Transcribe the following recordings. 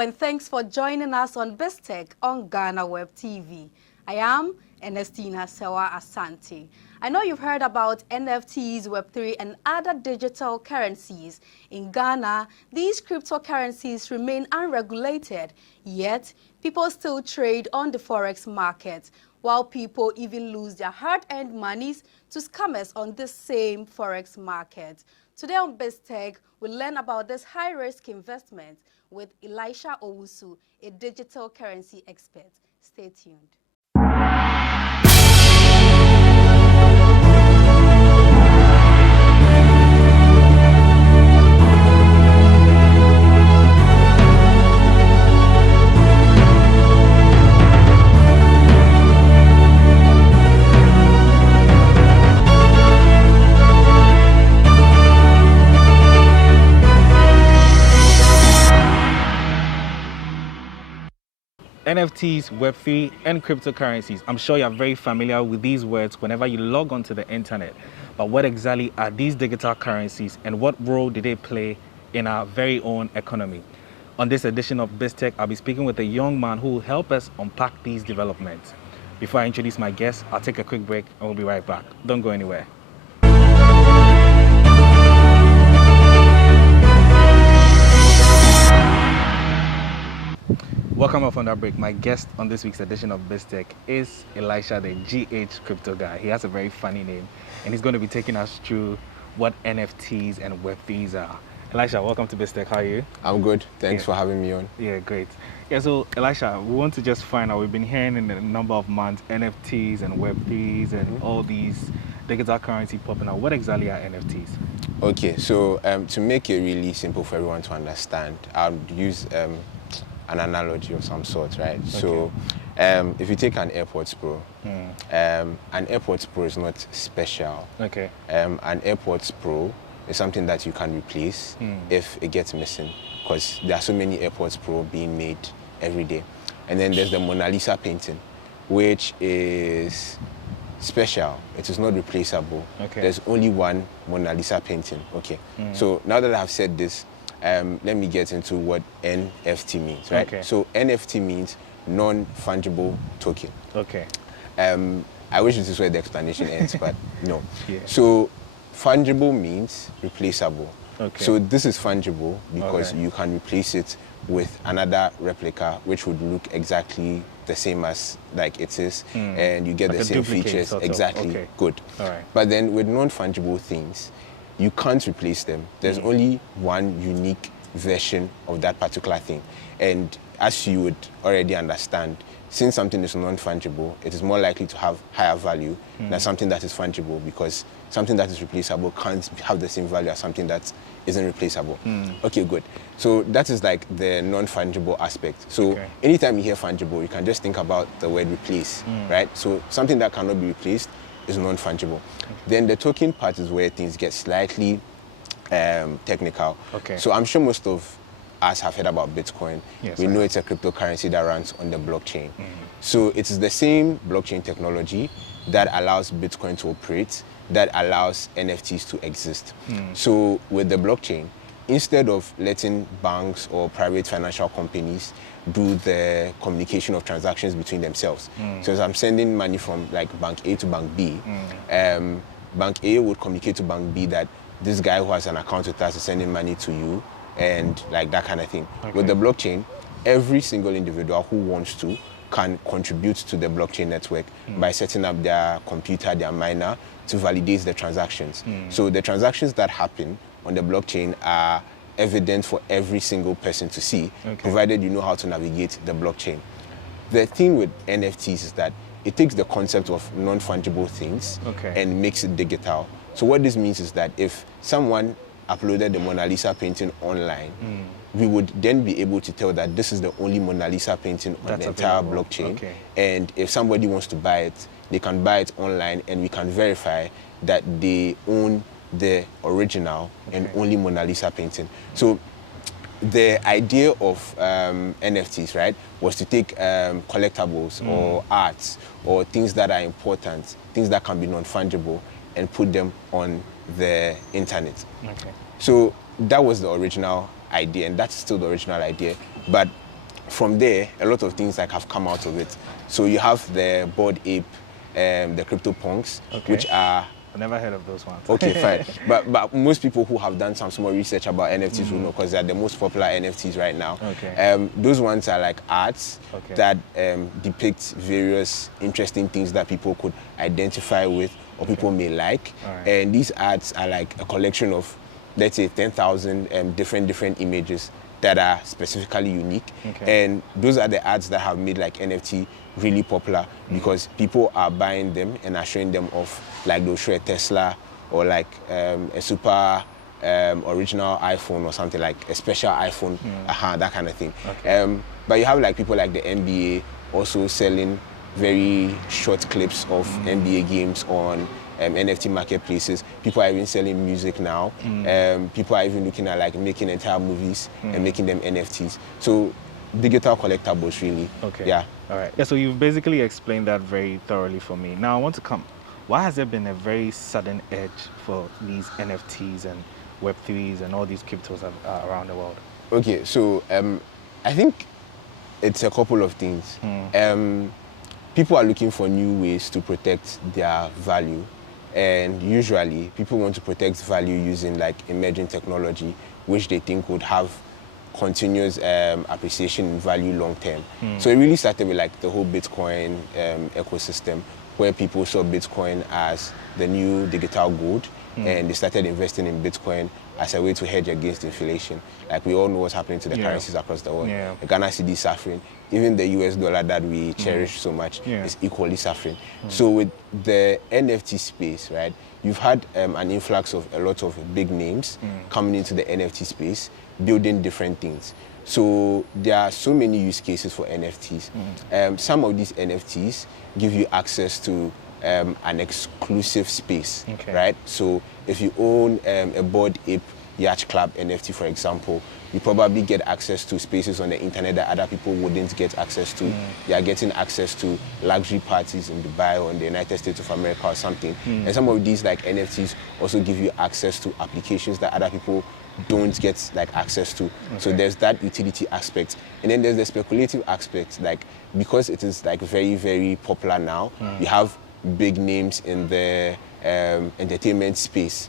and thanks for joining us on BizTech on GhanaWeb TV. I am Ernestina Sewa Asante. I know you've heard about NFTs, Web3, and other digital currencies. In Ghana, these cryptocurrencies remain unregulated, yet people still trade on the forex market, while people even lose their hard-earned monies to scammers on this same forex market. Today on BizTech, we'll learn about this high-risk investment with Elisha Owusu, a digital currency expert. Stay tuned. NFTs, Web3, and cryptocurrencies. I'm sure you're very familiar with these words whenever you log onto the internet. But what exactly are these digital currencies and what role do they play in our very own economy? On this edition of BizTech, I'll be speaking with a young man who will help us unpack these developments. Before I introduce my guest, I'll take a quick break and we'll be right back. Don't go anywhere. Welcome up from that break. My guest on this week's edition of BizTech is Elisha, the GhCryptoGuy. He has a very funny name, and he's going to be taking us through what NFTs and Web3s are. Elisha, welcome to BizTech. How are you? I'm good. Thanks for having me on. Yeah, great. Yeah, so Elisha, we want to just find out, we've been hearing in a number of months NFTs and Web3s and all these digital currency popping out. What exactly are NFTs? Okay, so to make it really simple for everyone to understand, I'll use an analogy of some sort, right? Okay. So if you take an AirPods Pro, an AirPods Pro is not special. Okay. An AirPods Pro is something that you can replace if it gets missing, because there are so many AirPods Pro being made every day. And then there's the Mona Lisa painting, which is special. It is not replaceable. Okay. There's only one Mona Lisa painting. Okay. So now that I've said this, let me get into what NFT means, right? Okay. So NFT means non-fungible token. Okay. I wish this is where the explanation ends, but no. Yeah. So fungible means replaceable. Okay. So this is fungible because you can replace it with another replica which would look exactly the same as like it is, and you get like the same features. Sort of. Exactly. Okay. Good. All right. But then with non-fungible things, you can't replace them. There's only one unique version of that particular thing. And as you would already understand, since something is non-fungible, it is more likely to have higher value than something that is fungible, because something that is replaceable can't have the same value as something that isn't replaceable. Okay, good. So that is like the non-fungible aspect. So anytime you hear fungible, you can just think about the word replace, right? So something that cannot be replaced is non-fungible. Then the token part is where things get slightly technical. Okay. So I'm sure most of us have heard about Bitcoin. Yes, we know it's a cryptocurrency that runs on the blockchain. So it is the same blockchain technology that allows Bitcoin to operate, that allows NFTs to exist. So with the blockchain, instead of letting banks or private financial companies do the communication of transactions between themselves. So as I'm sending money from like bank A to bank B, bank A would communicate to bank B that this guy who has an account with us is sending money to you, and like that kind of thing. Okay. With the blockchain, every single individual who wants to can contribute to the blockchain network by setting up their computer, their miner, to validate the transactions. So the transactions that happen on the blockchain are evident for every single person to see, provided you know how to navigate the blockchain. The thing with NFTs is that it takes the concept of non-fungible things and makes it digital. So what this means is that if someone uploaded the Mona Lisa painting online, we would then be able to tell that this is the only Mona Lisa painting on the entire blockchain. And if somebody wants to buy it, they can buy it online, and we can verify that they own the original and only Mona Lisa painting. So the idea of NFTs, right, was to take collectibles or arts or things that are important, things that can be non-fungible, and put them on the internet. So that was the original idea, and that's still the original idea. But from there, a lot of things like have come out of it. So you have the Bored Ape, the CryptoPunks, which are... I've never heard of those ones. Okay, fine. But most people who have done some small research about NFTs will know, because they're the most popular NFTs right now. Okay. Those ones are like arts that depict various interesting things that people could identify with or people may like. And these arts are like a collection of, let's say, 10,000 different images that are specifically unique. And those are the ads that have made like NFT really popular, because people are buying them and are showing them off. Like they'll show a Tesla or like a super original iPhone or something, like a special iPhone, that kind of thing. But you have like people like the NBA also selling very short clips of NBA games on NFT marketplaces. People are even selling music now. People are even looking at like making entire movies and making them NFTs. So digital collectibles, really. Yeah. All right. Yeah, so you've basically explained that very thoroughly for me. Now I want to come, why has there been a very sudden edge for these NFTs and Web3s and all these cryptos around the world? Okay, so I think it's a couple of things. People are looking for new ways to protect their value. And usually people want to protect value using like emerging technology, which they think would have continuous appreciation in value long term. So it really started with like the whole Bitcoin ecosystem, where people saw Bitcoin as the new digital gold, and they started investing in Bitcoin as a way to hedge against inflation. Like we all know what's happening to the currencies across the world. The Ghana cedi is suffering. Even the US dollar that we cherish so much is equally suffering. So with the NFT space, right, you've had an influx of a lot of big names coming into the NFT space, building different things. So there are so many use cases for NFTs. Some of these NFTs give you access to an exclusive space, right? So if you own a Bored Ape Yacht Club NFT, for example, you probably get access to spaces on the internet that other people wouldn't get access to. You are getting access to luxury parties in Dubai or in the United States of America or something. And some of these like NFTs also give you access to applications that other people don't get like access to. So there's that utility aspect. And then there's the speculative aspect, like because it is like very, very popular now, you have big names in the entertainment space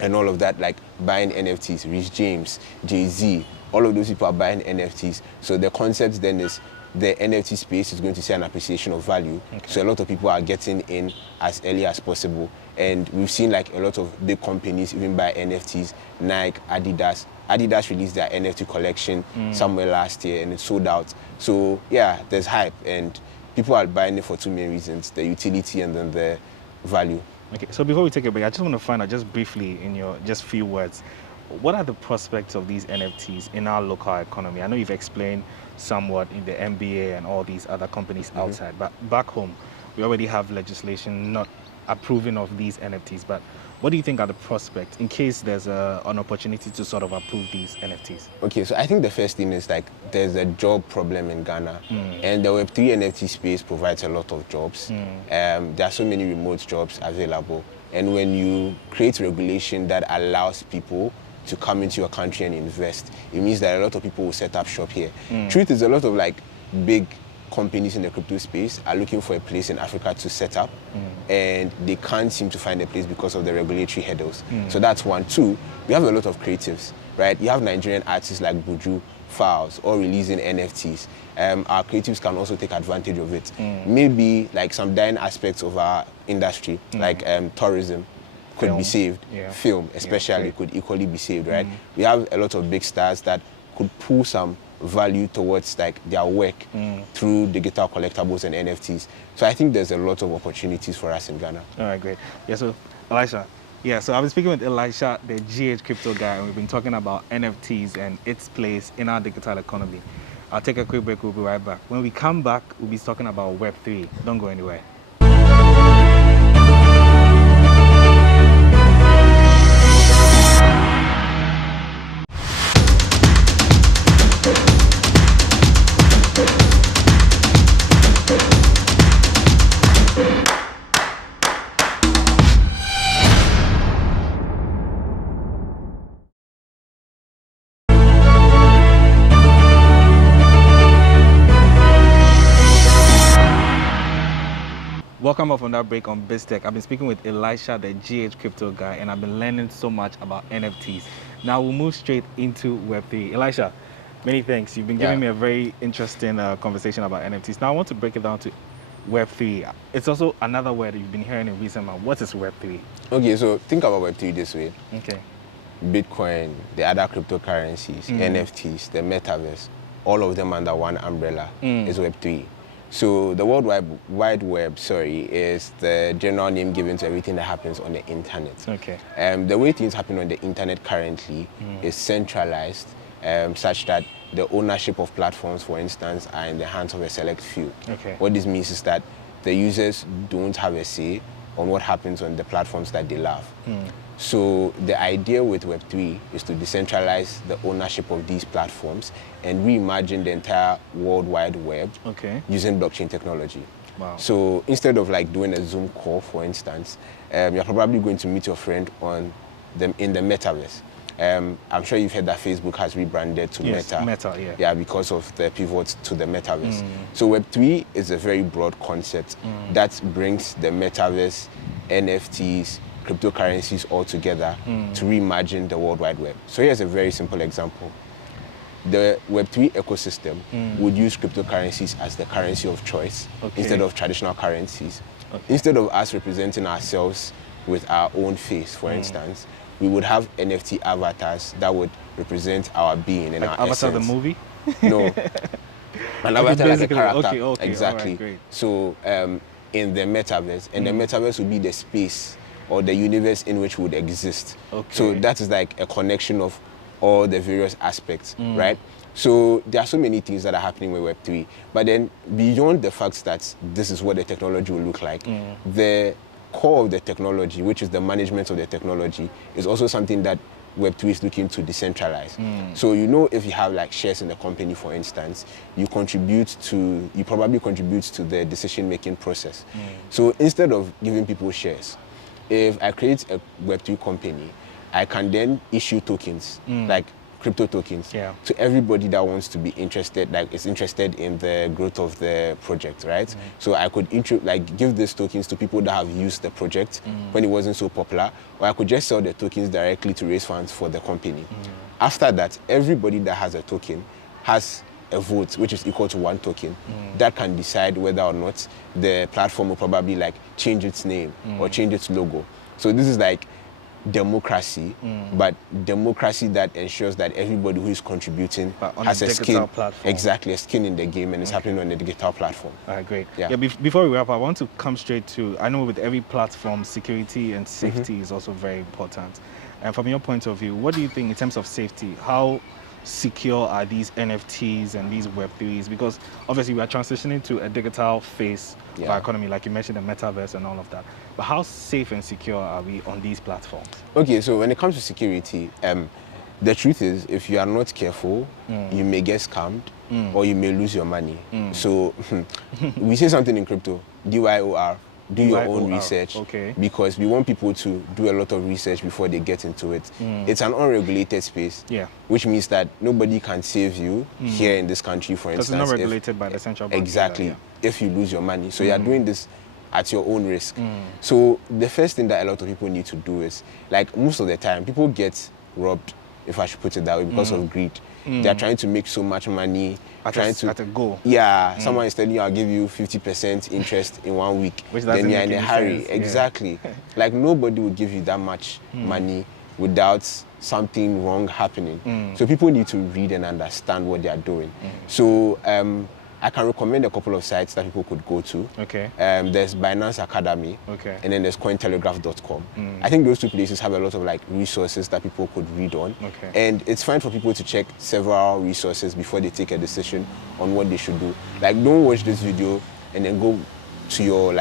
and all of that, like buying NFTs. Rich James, Jay-Z, all of those people are buying NFTs. So the concept then is the NFT space is going to see an appreciation of value. So a lot of people are getting in as early as possible. And we've seen like a lot of big companies even buy NFTs, Nike, Adidas. Adidas released their NFT collection somewhere last year and it sold out. So yeah, there's hype and people are buying it for two main reasons, the utility and then the value. Okay, so before we take a break, I just want to find out just briefly in your just few words, what are the prospects of these NFTs in our local economy? I know you've explained somewhat in the NBA and all these other companies outside, but back home, we already have legislation not approving of these NFTs, but what do you think are the prospects in case there's an opportunity to sort of approve these NFTs? Okay, so I think the first thing is like there's a job problem in Ghana, and the Web3 NFT space provides a lot of jobs. There are so many remote jobs available, and when you create regulation that allows people to come into your country and invest, it means that a lot of people will set up shop here. Truth is, a lot of like big companies in the crypto space are looking for a place in Africa to set up, and they can't seem to find a place because of the regulatory hurdles. So that's one. Two, we have a lot of creatives, right? You have Nigerian artists like Buju, Files, all releasing NFTs. Our creatives can also take advantage of it. Maybe like some dying aspects of our industry, like tourism, could be saved. Film, especially, could equally be saved, right? We have a lot of big stars that could pull some value towards like their work through digital collectibles and NFTs. So I think there's a lot of opportunities for us in Ghana. All right, great. Yeah, so Elisha, so I've been speaking with Elisha, the GhCryptoGuy, and we've been talking about NFTs and its place in our digital economy. I'll take a quick break, we'll be right back. When we come back, we'll be talking about Web3. Don't go anywhere. Welcome off on that break on BizTech. I've been speaking with Elisha, the GhCryptoGuy, and I've been learning so much about NFTs. Now we'll move straight into Web3. Elisha, many thanks. You've been giving me a very interesting conversation about NFTs. Now I want to break it down to Web3. It's also another word you've been hearing in recent months. What is Web3? Okay, so think about Web3 this way. Okay. Bitcoin, the other cryptocurrencies, NFTs, the metaverse, all of them under one umbrella is Web3. So the World Wide Web, is the general name given to everything that happens on the internet. Okay. The way things happen on the internet currently is centralized, such that the ownership of platforms, for instance, are in the hands of a select few. Okay. What this means is that the users don't have a say on what happens on the platforms that they love. So the idea with Web3 is to decentralize the ownership of these platforms and reimagine the entire World Wide Web using blockchain technology. Wow. So instead of like doing a Zoom call, for instance, you're probably going to meet your friend in the metaverse. I'm sure you've heard that Facebook has rebranded to Meta. Yeah, because of the pivot to the metaverse. So Web3 is a very broad concept that brings the metaverse, NFTs, cryptocurrencies all together to reimagine the World Wide Web. So here's a very simple example. The Web3 ecosystem would use cryptocurrencies as the currency of choice instead of traditional currencies. Instead of us representing ourselves with our own face, for instance, we would have NFT avatars that would represent our being and like our Avatar essence. The movie? No. An avatar like a character. Okay, exactly. Right, great. So in the metaverse, and the metaverse would be the space or the universe in which would exist. So that is like a connection of all the various aspects, right? So there are so many things that are happening with Web3, but then beyond the fact that this is what the technology will look like, the core of the technology, which is the management of the technology, is also something that Web3 is looking to decentralize. So if you have like shares in the company, for instance, you probably contribute to the decision-making process. So instead of giving people shares, if I create a Web3 company, I can then issue tokens, like crypto tokens, to everybody that wants to be interested, is interested in the growth of the project, right? So I could give these tokens to people that have used the project when it wasn't so popular, or I could just sell the tokens directly to raise funds for the company. After that, everybody that has a token has a vote, which is equal to one token, that can decide whether or not the platform will probably change its name or change its logo. So this is like democracy, but democracy that ensures that everybody who is contributing has a skin, a skin in the game, and it's happening on the digital platform. All right, great. Yeah. Before we wrap up, I want to come straight to, I know with every platform, security and safety is also very important. And from your point of view, what do you think in terms of safety? How secure are these NFTs and these Web3s? Because obviously we are transitioning to a digital phase of our economy, like you mentioned, the metaverse and all of that. But how safe and secure are we on these platforms? Okay, so when it comes to security, the truth is, if you are not careful, you may get scammed or you may lose your money. So we say something in crypto, DYOR, do your own research, because we want people to do a lot of research before they get into it. It's an unregulated space, which means that nobody can save you here in this country, for instance. It's not regulated by the central bank. Exactly, if you lose your money. So you're doing this at your own risk. So the first thing that a lot of people need to do is, most of the time, people get robbed, if I should put it that way, because of greed. They're trying to make so much money. At a goal. Yeah, someone is telling you, I'll give you 50% interest in 1 week. Then you're in a hurry. Sense. Exactly. Nobody would give you that much money without something wrong happening. So people need to read and understand what they are doing. So I can recommend a couple of sites that people could go to. There's Binance Academy, and then there's Cointelegraph.com. I think those two places have a lot of resources that people could read on. And it's fine for people to check several resources before they take a decision on what they should do. Don't watch this video and then go to your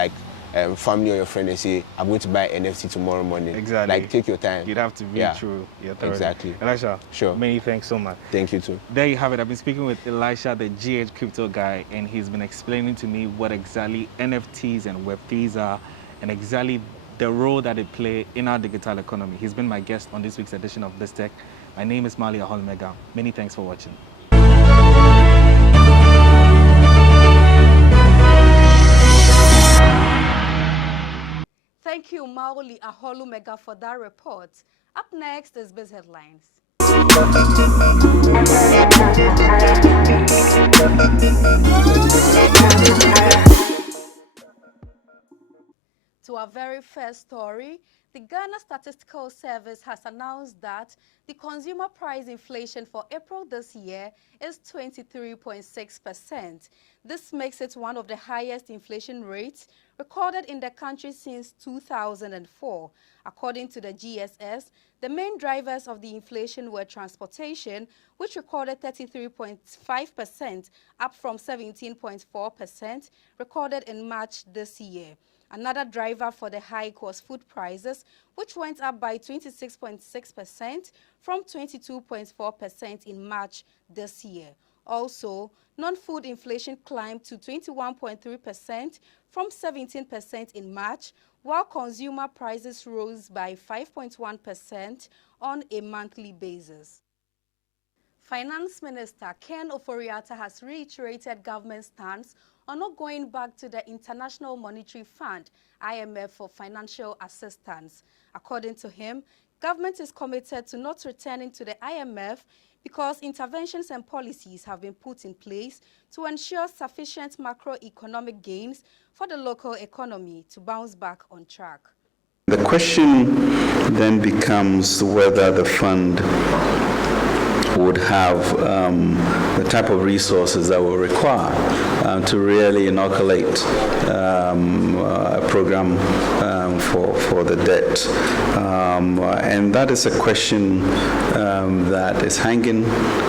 family or your friend and say, I'm going to buy NFT tomorrow morning. Exactly. Take your time. You'd have to read through. Exactly. Elisha, sure. Many thanks so much. Thank you too. There you have it. I've been speaking with Elisha, the GhCryptoGuy, and he's been explaining to me what exactly NFTs and Web3s are and exactly the role that they play in our digital economy. He's been my guest on this week's edition of BizTech. My name is Mawuli Ahorlumegah. Many thanks for watching. Mawuli Ahorlumegah for that report. Up next is Biz Headlines. To our very first story, the Ghana Statistical Service has announced that the consumer price inflation for April this year is 23.6%. This makes it one of the highest inflation rates recorded in the country since 2004. According to the GSS, the main drivers of the inflation were transportation, which recorded 33.5%, up from 17.4% recorded in March this year. Another driver for the hike was food prices, which went up by 26.6% from 22.4% in March this year. Also, non-food inflation climbed to 21.3% from 17% in March, while consumer prices rose by 5.1% on a monthly basis. Finance Minister Ken Ofori-Atta has reiterated government's stance on not going back to the International Monetary Fund, IMF, for financial assistance. According to him, government is committed to not returning to the IMF because interventions and policies have been put in place to ensure sufficient macroeconomic gains for the local economy to bounce back on track. The question then becomes whether the fund would have the type of resources that will require to really inoculate a program for the debt. And that is a question that is hanging,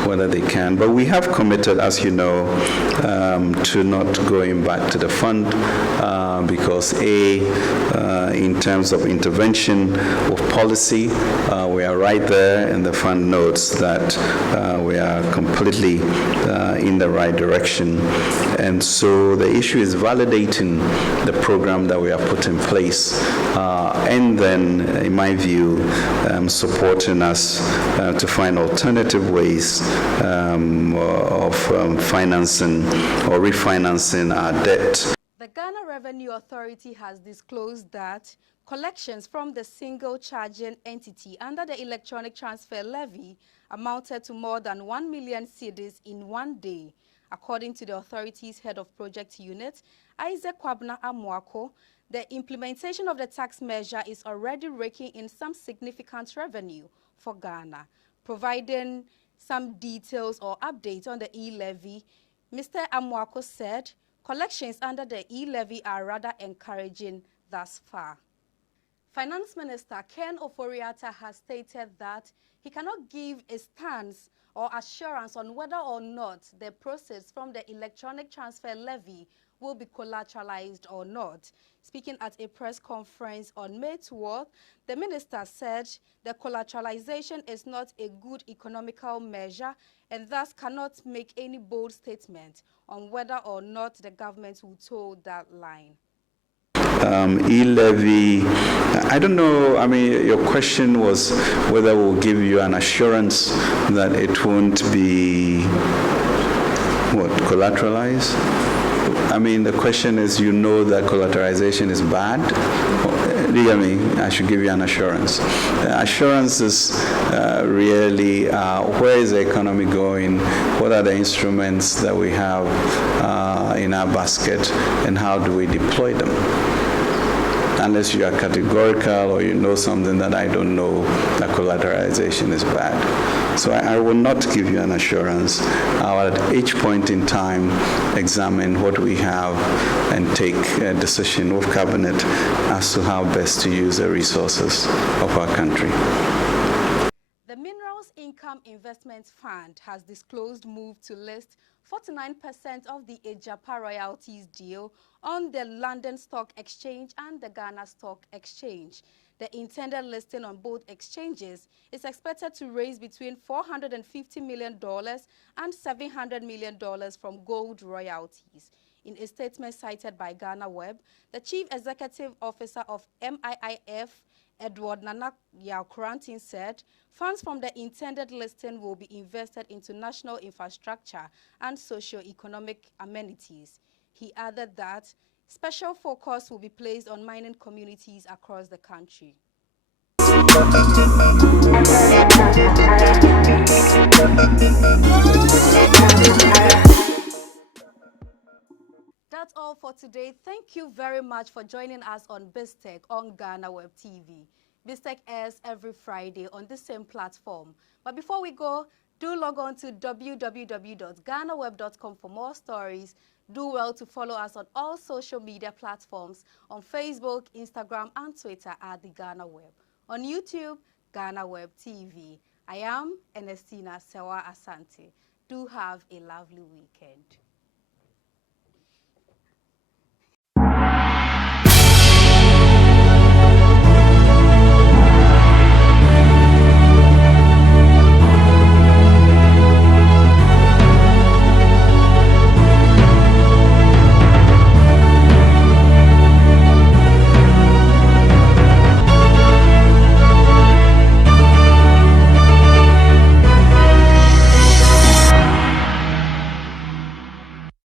whether they can. But we have committed, as you know, to not going back to the fund because in terms of intervention of policy, we are right there, and the fund notes that we are completely in the right direction. And so the issue is validating the program that we have put in place and then, in my view, supporting us to find alternative ways of financing or refinancing our debt. The Ghana Revenue Authority has disclosed that collections from the single charging entity under the electronic transfer levy amounted to more than 1 million cedis in one day. According to the authority's head of project unit, Isaac Kwabna Amoako, the implementation of the tax measure is already raking in some significant revenue for Ghana. Providing some details or updates on the e-levy, Mr. Amoako said collections under the e-levy are rather encouraging thus far. Finance Minister Ken Ofori-Atta has stated that he cannot give a stance or assurance on whether or not the proceeds from the electronic transfer levy will be collateralized or not. Speaking at a press conference on May 12th, the minister said the collateralization is not a good economical measure and thus cannot make any bold statement on whether or not the government will toe that line. E-levy, I don't know, I mean, your question was whether we'll give you an assurance that it won't be, collateralized? I mean, the question is, you know that collateralization is bad? I should give you an assurance. Assurance is really where is the economy going, what are the instruments that we have in our basket, and how do we deploy them? Unless you are categorical or you know something that I don't know, that collateralization is bad. So I will not give you an assurance. I will at each point in time examine what we have and take a decision with Cabinet as to how best to use the resources of our country. The Minerals Income Investment Fund has disclosed move to list 49% of the Ejapa royalties deal on the London Stock Exchange and the Ghana Stock Exchange. The intended listing on both exchanges is expected to raise between $450 million and $700 million from gold royalties. In a statement cited by GhanaWeb, the Chief Executive Officer of MIIF, Edward Nana Yao-Kurantin, said funds from the intended listing will be invested into national infrastructure and socio-economic amenities. He added that Special focus will be placed on mining communities across the country. That's all for today. Thank you very much for joining us on BizTech on GhanaWeb TV. BizTech airs every Friday on the same platform. But before we go, do log on to www.ghanaweb.com for more stories. Do well to follow us on all social media platforms on Facebook, Instagram, and Twitter at the GhanaWeb. On YouTube, GhanaWeb TV. I am Ernestina Sewa Asante. Do have a lovely weekend.